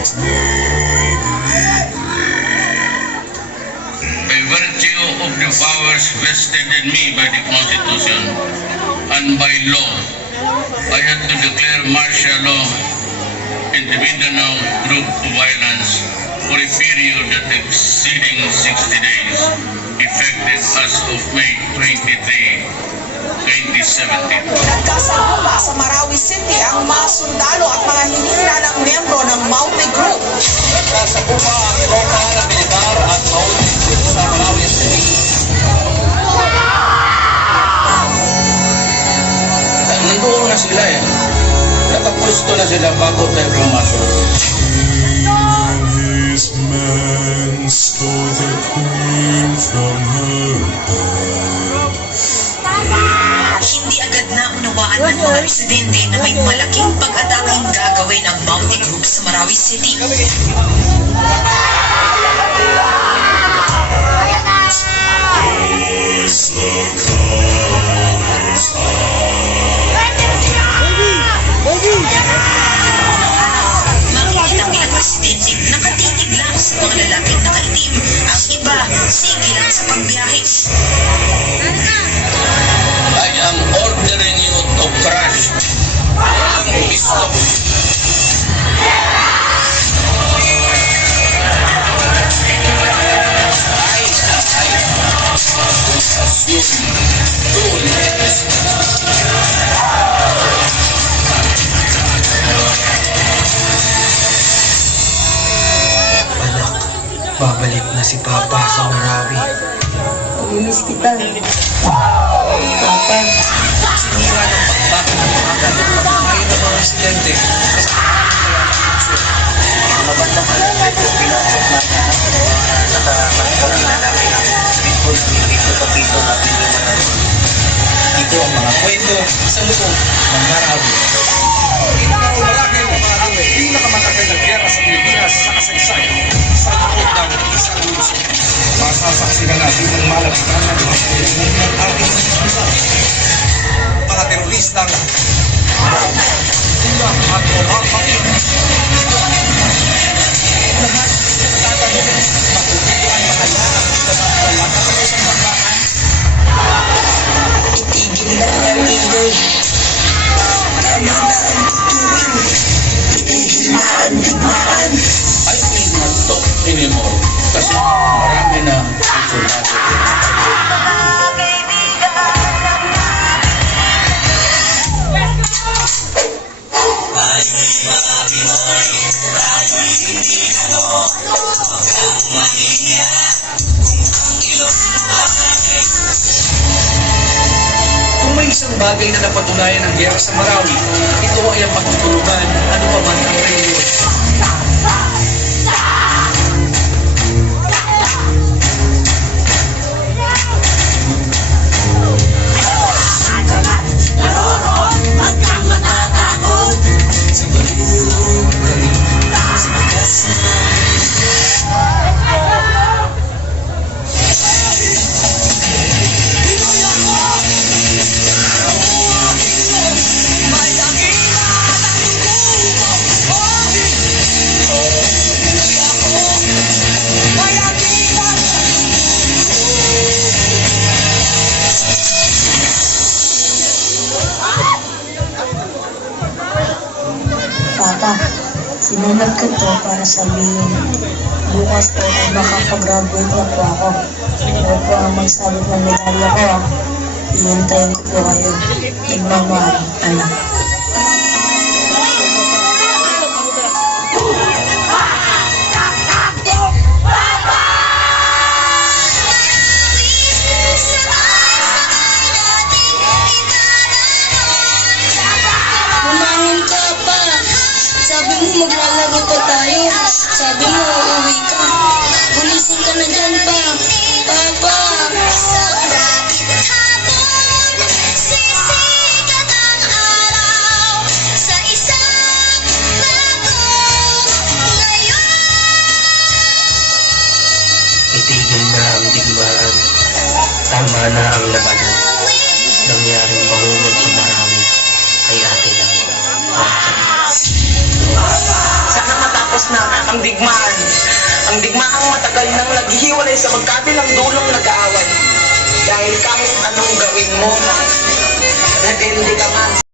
By virtue of the powers vested in me by the Constitution and by law, I had to declare martial law in the Mindanao group of islands for a period that exceeding 60 days, effective as of May 23, 2017. Nagkasalubong sa Marawi City ang mga sundalo at mga hinihina ng miyembro ng Maute Group. Nagkasalubong ang tropa ng militar at Maute Group sa Marawi City. Nandoon na sila eh. Nakapwesto na sila bago tayo pumasok. This man stole the queen from her bed. Hindi agad na unawaan ng mga residente na may malaking pag-ataking gagawin ang Maute Group sa Marawi City. Makikita ang ilang residente nakatitig lang sa mga lalaking nakaitim. Ang iba, sige lang sa pagbiyahe. I am ordering you to crash. Walang pisto. Babalik na si Papa sa Marawi. Pamilis kita. Papa, sinira ng bakbak ng mga ngayon ng mga residente. Mga bandang alam ito, pinasok natin nakakalimutan namin ang speedball dito natin yung mga Ito ang mga kwento sa loob ng Marawi. Pinakamalaki ng Marawi, pinakamatagal na gera sa Pilipinas sa kasaysayan sa loob ng isang lungsod. Masasaksikan natin ang malapitan ng mga pilipinan ng ating bansa. Mga teroristang sila at umapakit. Lahat tatanungin matutuan mahalaang sa wala ka sa isang bakbakan. Itigil lang ang ingay. Tama na ang tutuwin. Itigil na ang digmaan. I will not talk anymore kasi marami na susunado. Kung may isang bagay na napatunayan ng gera sa Marawi, ito ay ang pagtutulungan ng ano pa man ang reliyon. Papa, sinunod ko to para sabihin, bukas po kung makapag-graduate na po ako. Huwag po ang magsabit ng medalya ko. Ihintayin ko po kayo. Nagmamahal, anak. Bumangon ka pa. Sabi mo maglalaro pa tayo. Sabi mo uuwi ka. Gumising ka na dyan pa. Papa! itigil na ang digmaan. Tama na ang labanan. Nangyaring bangungot sa Marawi ay atin ang Sana matapos na ang digmaan. Ang digmaang matagal nang naghihiwalay sa magkabilang dulong nag-aaway. Dahil kahit anong gawin mo, nagende ka man.